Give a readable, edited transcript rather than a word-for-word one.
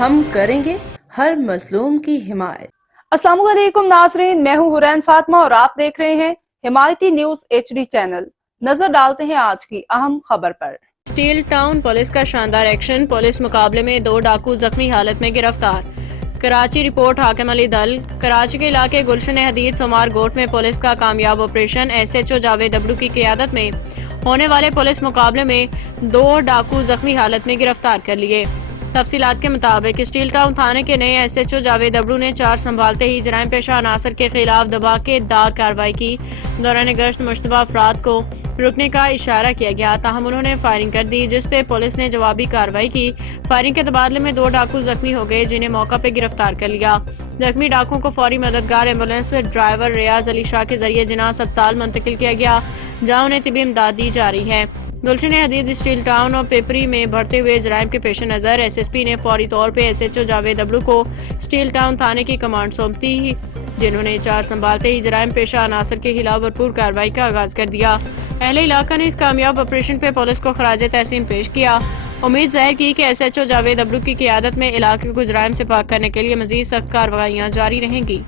ہم کریں گے ہر مظلوم کی حمایت۔ السلام علیکم ناظرین، میں ہوں حورین فاطمہ اور آپ دیکھ رہے ہیں حمایتی نیوز HD چینل۔ نظر ڈالتے ہیں آج کی اہم خبر پر۔ اسٹیل ٹاؤن پولیس کا شاندار ایکشن، پولیس مقابلے میں 2 ڈاکو زخمی حالت میں گرفتار۔ کراچی رپورٹ حاکم علی دل۔ کراچی کے علاقے گلشن حدید سمار گوٹ میں پولیس کا کامیاب آپریشن، SHO جاوید ابڑو کی قیادت میں ہونے والے پولیس مقابلے میں 2 ڈاکو زخمی حالت میں گرفتار کر لیے۔ تفصیلات کے مطابق اسٹیل ٹاؤن تھانے کے نئے SHO جاوید ابڑو نے چار سنبھالتے ہی جرائم پیشہ عناصر کے خلاف دباکے دار کارروائی کی۔ دوران گشت مشتبہ افراد کو رکنے کا اشارہ کیا گیا، تاہم انہوں نے فائرنگ کر دی، جس پہ پولیس نے جوابی کارروائی کی۔ فائرنگ کے تبادلے میں 2 ڈاکو زخمی ہو گئے، جنہیں موقع پہ گرفتار کر لیا۔ زخمی ڈاکوؤں کو فوری مددگار ایمبولینس ڈرائیور ریاض علی شاہ کے ذریعے جناح ہسپتال منتقل کیا گیا، جہاں انہیں طبی امداد دی جا رہی ہے۔ گلشن حدید، اسٹیل ٹاؤن اور پیپری میں بڑھتے ہوئے جرائم کے پیش نظر SSP نے فوری طور پہ SHO جاوید ابڑو کو اسٹیل ٹاؤن تھانے کی کمانڈ سونپتی، جنہوں نے چار سنبھالتے ہی جرائم پیشہ عناصر کے خلاف بھرپور کارروائی کا آغاز کر دیا۔ اہل علاقہ نے اس کامیاب آپریشن پہ پولیس کو خراج تحسین پیش کیا، امید ظاہر کی کہ SHO جاوید ابڑو کی قیادت میں علاقے کو جرائم سے پاک کرنے کے لیے مزید سخت کارروائیاں جاری رہیں گی۔